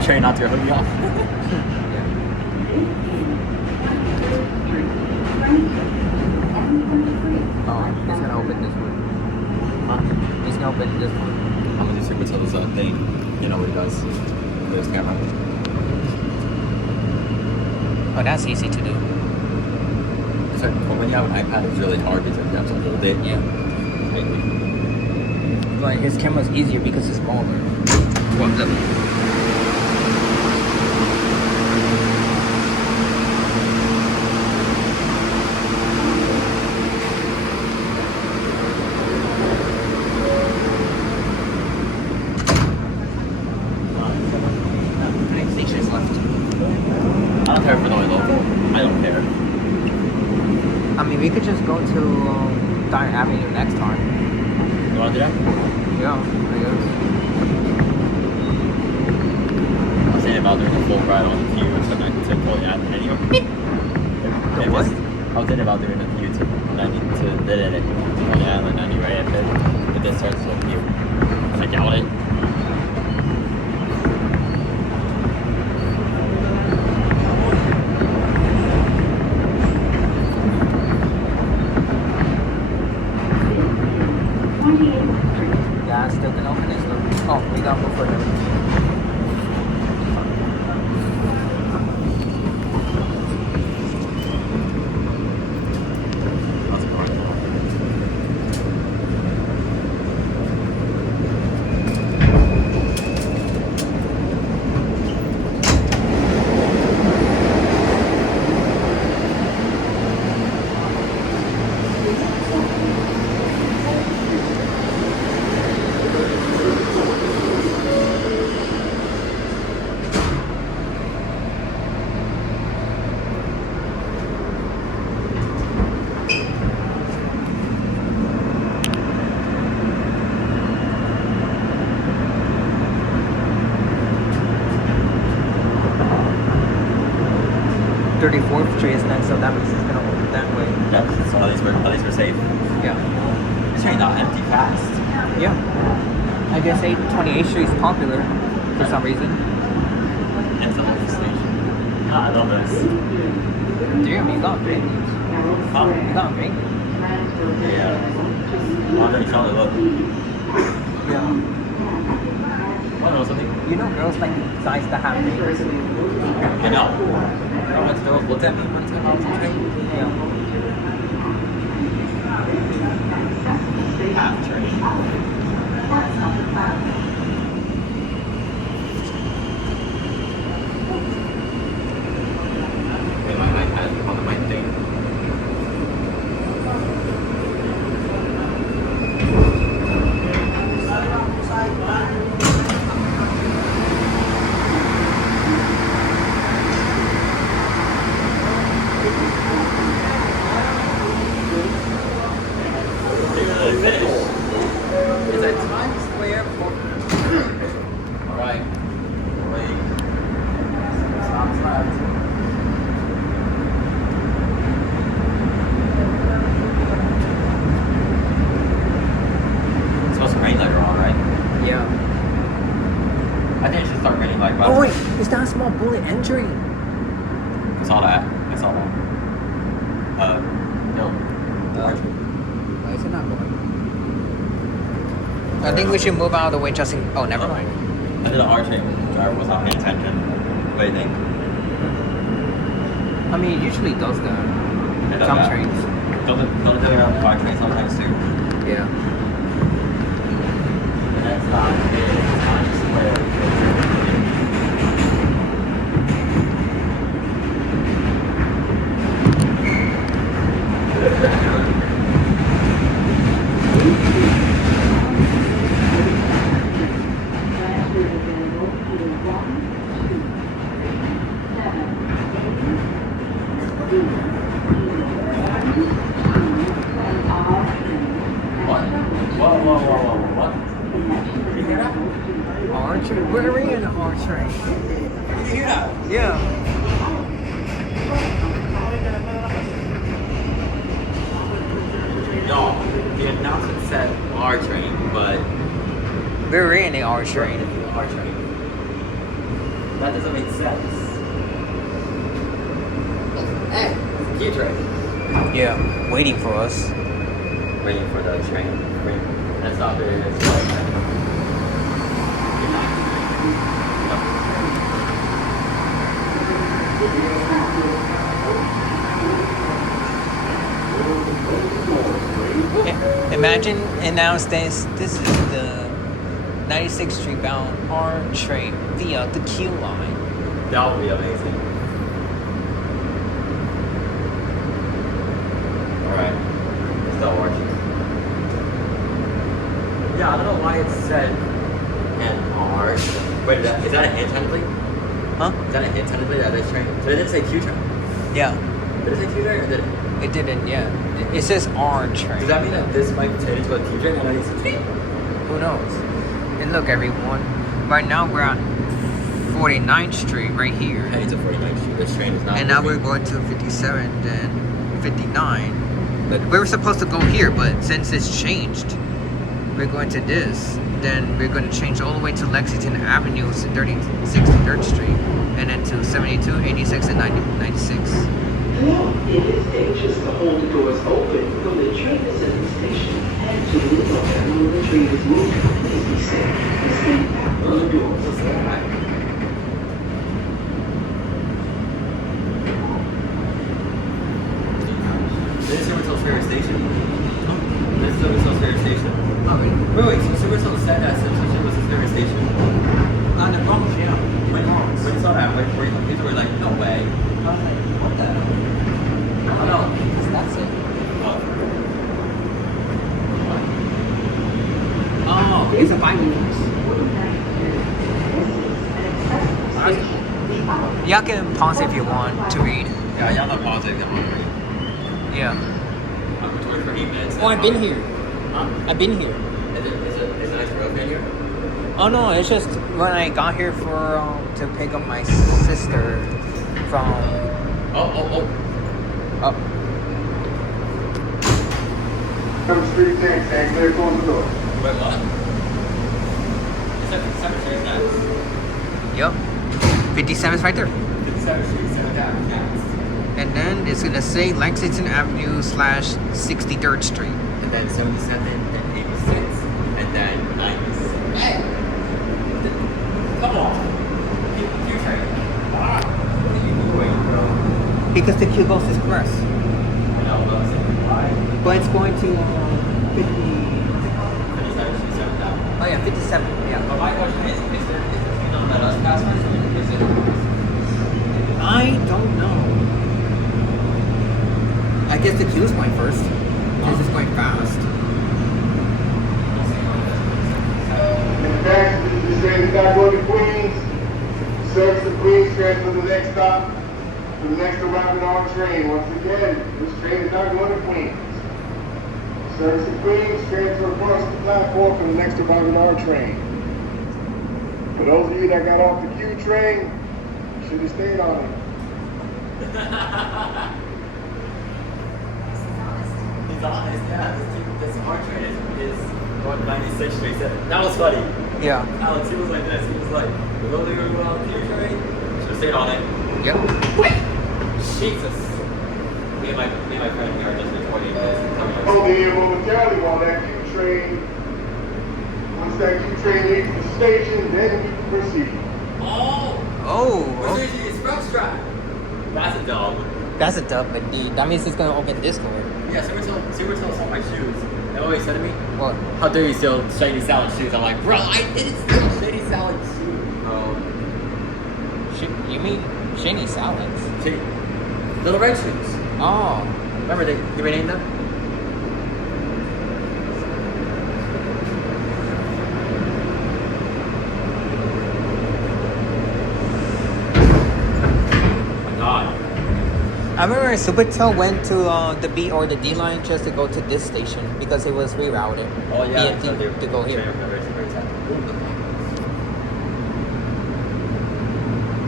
You're trying not to hook me off. Oh, he's gonna open this one. Huh? He's gonna open this one. I'm gonna do Super Tilda's thing. You know what he does. There's camera. Oh, that's easy to do. It's like, when you have an iPad, it's really hard because you have to hold it. Yeah. But his camera's easier because it's smaller. Well, look. I don't care for the oil. I don't care. I mean, we could just go to Dyer Avenue next time. You wanna do that? Yeah, I guess. I was thinking about doing a full ride on the queue to Foley Island anyway. The what? I was thinking about doing a queue to Foley Island anyway if it starts to queue. I doubt it. Yeah, I still can open this one. Oh, we gotta go further. That's cool. 34th Street is next, so that means it's gonna open that way. Yeah, so at least we're safe. Yeah. This train not empty fast. Yeah. I guess 28th Street is popular for some reason. It's a little station. Ah, I love this. Damn, you got big. Huh? You got big. Yeah. I'm gonna try to look. Yeah. Want to know something? You know girls like guys that have fingers. I know. How much girls looked at me one time I was on train? Yeah. Half train. Okay, my iPad on the mic thing. Is that Times Square? Alright. Wait. Stop left. It's supposed to rain later on, right? Yeah. I think it should start raining like Oh wait, is that a small bullet entry? I saw that. I saw that. No. Why is it not going? I think we should move out of the way just in... Oh, never mind. I did an R train driver was not paying attention. What do you think? I mean, it usually does that. It does Some that. trains. Don't it do it on 5 trains sometimes too? Yeah. The next stop is Times Square. What? Whoa, what? Did you hear that? R train? We're in an R train. Did you hear that? Yeah. No, the announcement said R train, but We're in an R train. R train. That doesn't make sense. Hey, it's a Q train. Yeah, waiting for us. Waiting for the train. That's not very nice. Imagine announce this. This is the 96th Street bound R train via the Q line. That would be amazing. Alright. Let's start watching. Yeah, I don't know why it said an R. Wait, is that a hint technically? Huh? Is that a hint technically that this train? So it didn't say Q train. Yeah. Did it say Q train or did it? It didn't, yeah. It says R train. Does that mean that this might turn into a T train and I need to Who knows? And look, everyone. Right now we're on 49th Street right here. heading to 49th Street. This train is not. And now we're going to 57th and 59. But we were supposed to go here, but since it's changed, we're going to this. Then we're going to change all the way to Lexington Avenue, 63rd Street, and then to 72, 86, and 96. Hello, it is dangerous to hold the doors open when the train is at the station. And to move up when the train is moving, please be safe and stay back on the doors. This is Silvertone's favorite station. This is Silvertone's favorite station. Oh, really? Wait, so Silvertone said that Silvertone was his favorite station. On the promise, yeah. When you saw that, were you confused or were you like, no way? I was like, what the hell? I don't know. That's it. Oh. It's a Bible. Y'all can pause if you want to read. Yeah, y'all know politics. Yeah. I'm touring for 8 minutes. Oh, I've been here. Huh? I've been here. Is it nice road here? Oh no, it's just when I got here for to pick up my sister from. Oh. Oh. Come street tank, clear, close the door. Wait, what? Is that 57th Street next? Yep. 57 is right there. 57th Street, 7th Avenue next. And then it's gonna say Lexington Avenue / 63rd Street. And then 77 and 86. And then 96. Hey! Come on! Q train. What are you doing, bro? Because the Q goes express. I know, but I'm saying why? But it's going to 50. 57 Street, 7th Avenue. Oh yeah, 57. Yeah. But my question is there train on that us pass first or is it? I don't know. I guess the Q's going first. Because it's going fast. In the back, this train is not going to Queens. Service to Queens, transfer to the next stop. To the next arriving on train. Once again, this train is not going to Queens. Service to Queens, transfer across the platform for the next arriving on train. For those of you that got off the Q train, you should have stayed on it. He's honest, yeah. This hard train is going 96th Street. That was funny. Yeah. Alex, he was like this. He was like, we're only going to go on the Q train. Should have stayed on it. Yep. Jesus. Me and my friend here are just recording this. Oh, then momentarily while that Q train, once that Q train leaves the station, then we can proceed. Oh! Oh. Where's the express track? That's a dog. That's a dub indeed. That means it's gonna open Discord. Yeah, Silvertail saw my shoes. They always said to me, What? how dare you steal Shady Salad shoes? I'm like, bro, I didn't steal Shady Salad shoes, bro. You mean Shiny Salads? Little red shoes. Oh. Remember they renamed them? I remember Supertail went to the B or the D line just to go to this station because it was rerouted. Oh yeah, B and D to go here. Look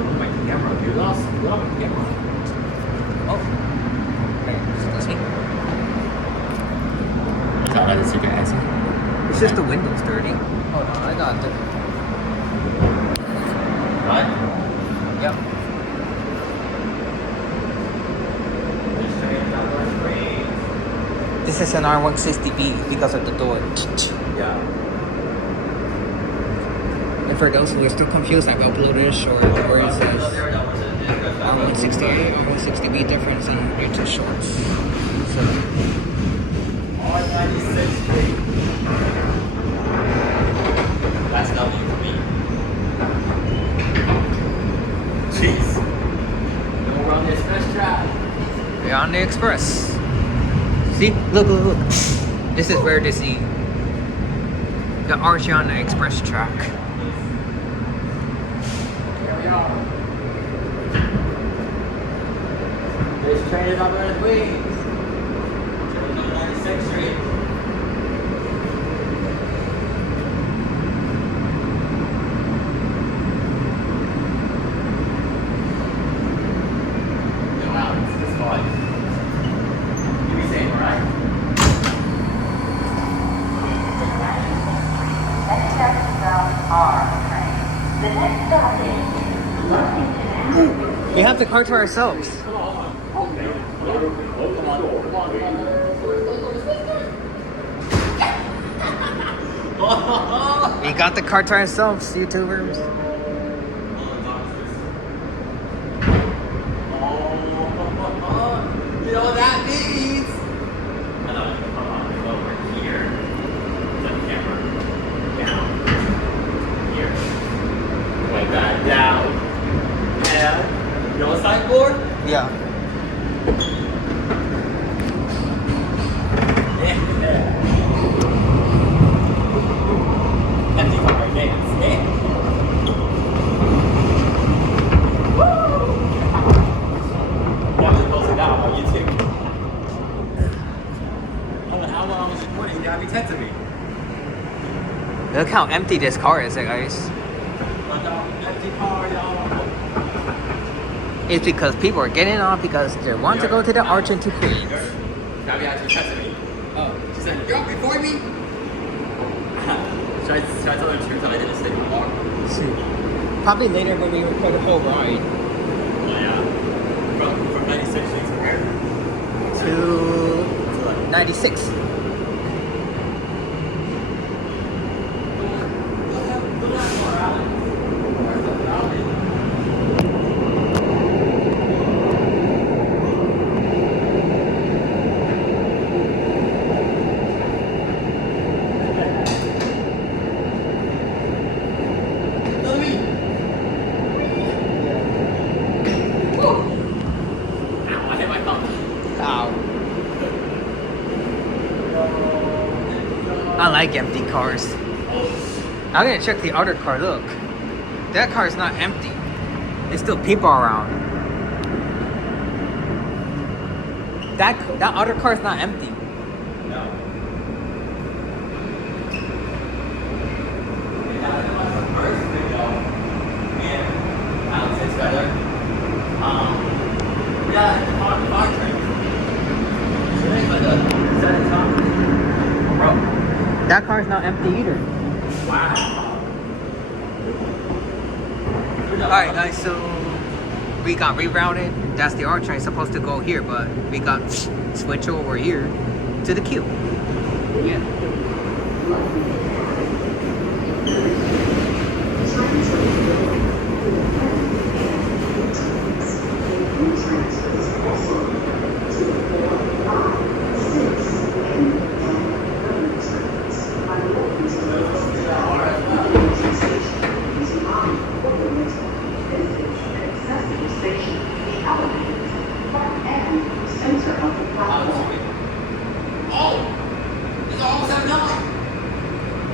at my camera, dude. Lost my camera. Oh. Okay, excuse me. Is that a secret exit? It's just the windows dirty. Hold on, I got the. What? Yep. This train is not going to Queens. This is an R160B because of the door. Yeah. And for those who are still confused, I've uploaded a short where it says R160A, R160B difference on YouTube shorts. So, R96 Street. That's W for me. Jeez. And we're on the express track. we're on the express. See? Look, look, look. This is where they see the arch on the express track. Here we are. This train is not going to Queens. Train on 96th Street. Yo, Alex, this is fun. You be saying, right? Next stop is R train. The next stop is Lexington Avenue. We have the car to ourselves. Come on. We got the car to ourselves, YouTubers. You know what that means? Over here. The camera. Down. Here. Like that. Down. And you know a sideboard? Yeah. Empty car dance. Yeah. Definitely posting that on YouTube. How long was recording? You gotta be texting me. Look how empty this car is, guys. Empty car, y'all. It's because people are getting off because they want to go to the arch into Queens. Gabby actually texted me. Oh. She said, you're up before me? should I tell her the truth that I didn't stay for long? Probably later when we record the whole ride. Oh, yeah. From 96 Street to where? To 96. I like empty cars. I'm gonna check the other car. Look, that car is not empty. There's still people around. That other car is not empty. No. That car is not empty either. Wow. Alright guys, so we got rerouted. That's the R train supposed to go here, but we got switch over here to the queue. Yeah.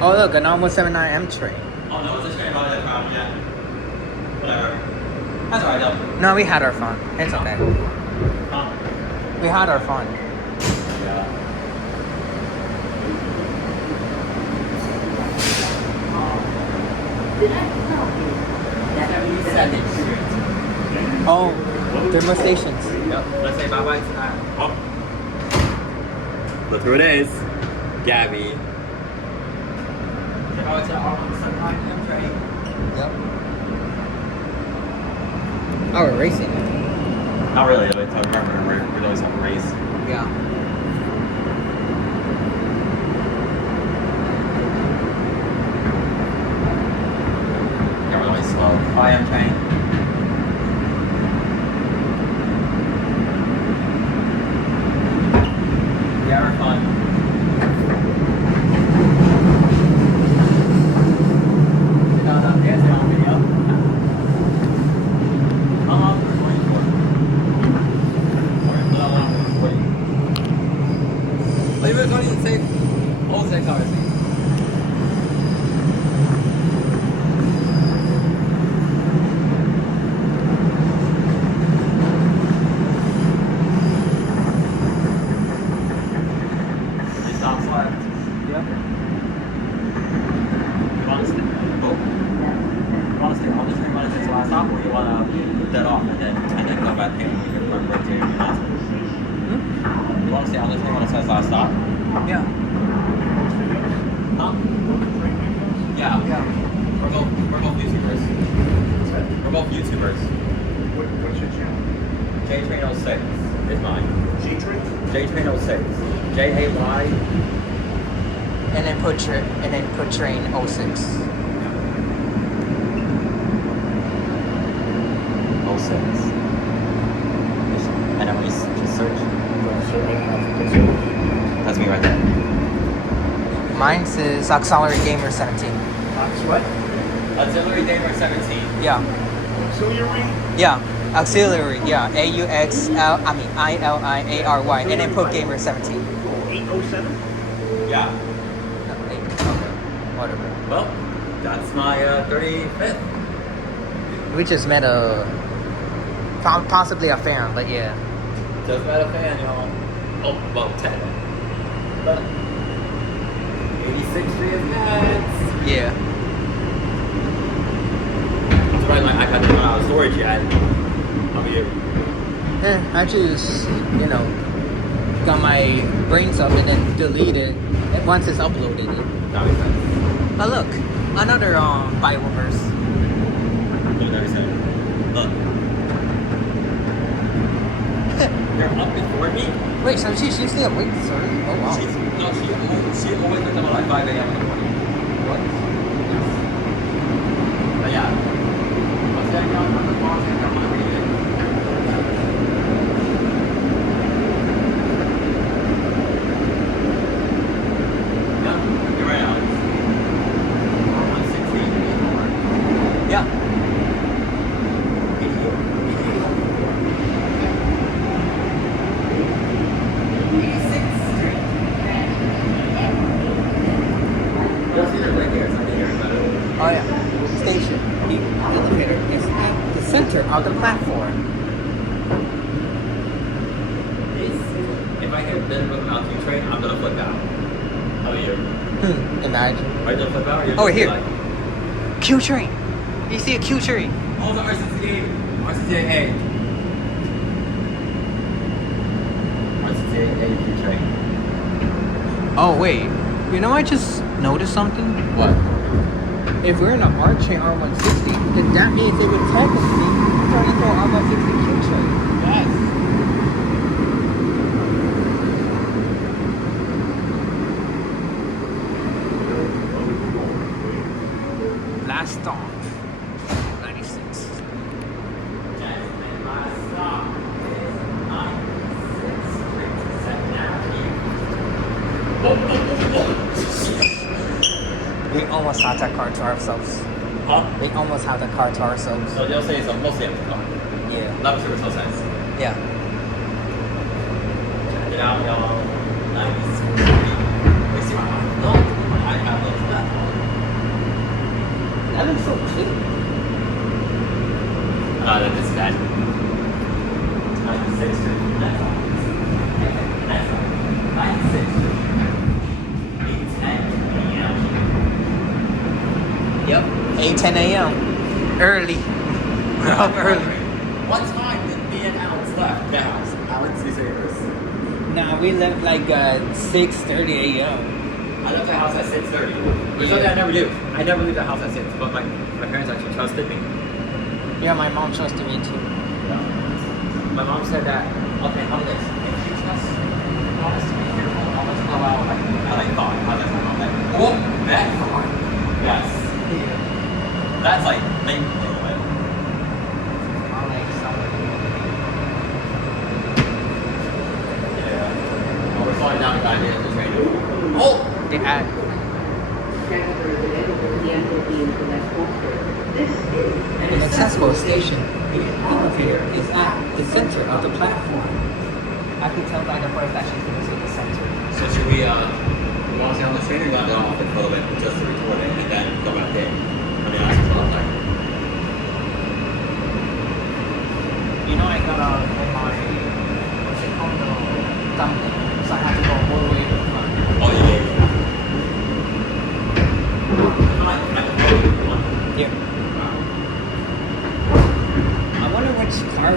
Oh look, an almost 79M train. Oh no, it's a train about that problem, yeah. Whatever. That's alright though. No, we had our fun. It's okay. Huh? We had our fun. Yeah. The next stop is 72nd Street. Oh, thermal stations. Yep. Let's say bye bye tonight. Oh. Look who it is. Gabby. Say bye to our sunlight train. Yep. Oh, we're racing. Not really. It's we're doing some race. Yeah. You're really slow. I am trained. Yeah, we're fun. No, yes, they're on video. How long are we recording for? We're not long recording. Well, you were going to say all 6 hours. Stops left. Yep. You want to stay? Oh. You want to stay on the train when it's last stop, or you want to put that off and then go back in when you remember to your last? You want to stay on the train when it says last stop? Yeah. Huh? Yeah. Yeah. We're both YouTubers. We're both YouTubers. What's your channel? JTrain 06 is mine. G-Train? JTrain 06. JAY. And then put train 06. 06. And then we just search. That's me right there. Mine says Auxiliary Gamer 17. What? Auxiliary Gamer 17. Yeah. Auxiliary? Yeah. Auxiliary. Yeah. ILIARY. And then put Gamer 17. 807? Yeah. No, 8. Okay. Whatever. Well, that's my 35th. We just met possibly a fan, but yeah. Just met a fan, y'all. Oh, well, 10. But 86th Street is nuts. Yeah. I'm surprised my iPad didn't run out of storage yet. How about you? I just, got my brains up and then delete it once it's uploaded. That makes sense. But look, another Bible verse. Look, that makes sense. Look. You're up before me? Wait, so she's usually awake, sorry? Oh wow. She always wakes up at like 5 a.m. in the morning. What? But yeah. What's that going on? I'm watching. I'm not reading it. Yeah, you're right, Alex. 116. Yeah. Oh yeah. Station. The elevator is at the center of the platform. If I hear Ben moving out to train, I'm gonna flip out. How about you? Imagine. Are you gonna flip out? Or you're Oh, just here. Like, Q train. You see a Q train? oh, the RCCA. RCCA. RCCA train. Oh wait. I just noticed something. What? If we're in an R train R160, then that means it would technically turn into an R160 Q train. Yes. Last stop. 96. Yes, and last stop is 96th Street, 2nd Avenue. We almost had that car to ourselves. Huh? We almost had that car to ourselves. So you'll say it's a mostly empty car. Yeah. Not a super slow sense. Yeah. Check it out, y'all. 96th Street. We see my iPad looks left. That looks so clean. That is that. 96th Street. Next one. Next one. 96th Street. 8:10 a.m. Yep. 8:10 a.m. Early. We're up early. What time did me and Alex left the house? Alex, you say yours. Nah, we left like 6:30 a.m. I left the house at 6:30. There's something I never do. I never leave the house at 6, but my parents actually trusted me. Yeah, my mom trusted me too. My mom said that, okay, how about this? If you just promise to be careful, almost go out like I thought. How that's my mom like, oh, that car. Yes. That's like, thank you. Yeah. Oh, we're falling down the goddamn train. Oh! They add. An accessible station. The elevator is at the center of the platform. I could tell by the first that she's gonna say the center. So should we walk down the train or go off for a little bit just to record it and then go back in? I mean, that's a lot like. You know, I got in my what's it called, thumbnail, so I have to go all the way to the front. Oh yeah. Yeah. I wonder which car.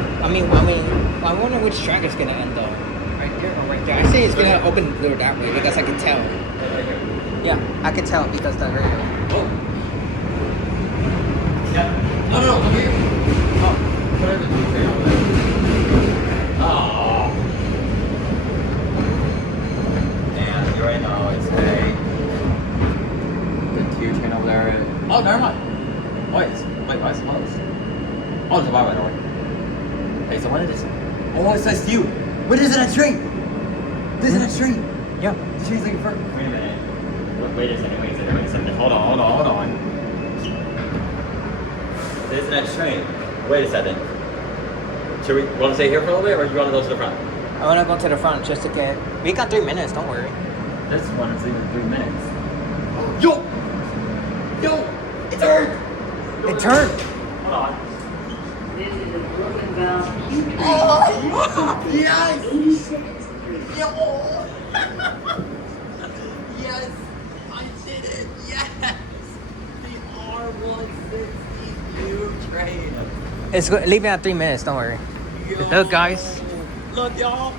I wonder which track is gonna end though. Right there or right there. I say it's gonna open the door that way because I can tell. Yeah, I can tell because the radio. Oh. Yeah. No, come here. Oh. Whatever. Oh. Damn, you already know it's a the tier train over there. Oh, never mind. Why is it closed? Oh, it's a bye by the way. Hey, so when did this? Oh, it says you. When is it a train? This is a train. Yeah. The train's like first. Wait a minute. Wait a second. Hold on. This is the next train. Wait a second. Should we want to stay here for a little bit, or do you want to go to the front? I wanna go to the front just to get. We got 3 minutes. Don't worry. This one is even 3 minutes. Yo! It turned! It turned. Hold on. This is a broken valve Q train. Oh, yes! 86. Yo! Yes! I did it! Yes! The R160U train. It's leaving at 3 minutes. Don't worry. Yo. Look, guys. Look, y'all.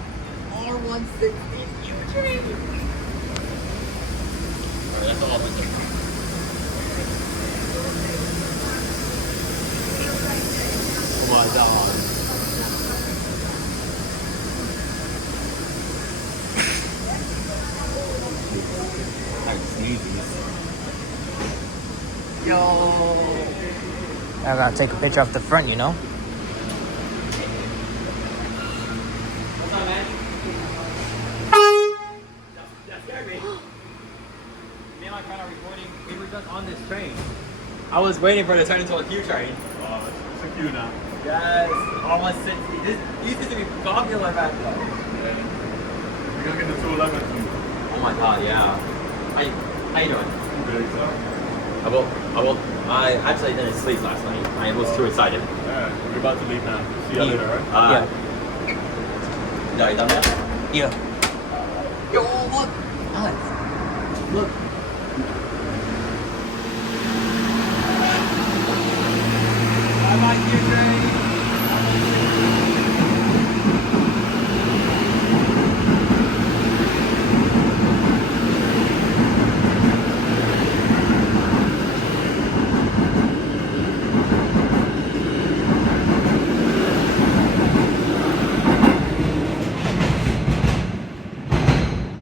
R160U train. Alright, that's all I'm doing. Oh my god. I'm sneezing. Yo. I gotta take a picture of the front, you know. What's up, man? That scared me. Me and my friend are recording. We were just on this train. I was waiting for it to turn into a Q train. It's a queue now. Yes, almost 60. This used to be popular back then. Yeah. We're gonna get the 211 too. Oh my god, yeah. How you doing? Big stuff. I actually didn't sleep last night. I was too excited. Alright, we're about to leave now. See you later, alright? Yeah. Are you done yet? Yeah. Yo, look! Alex, look.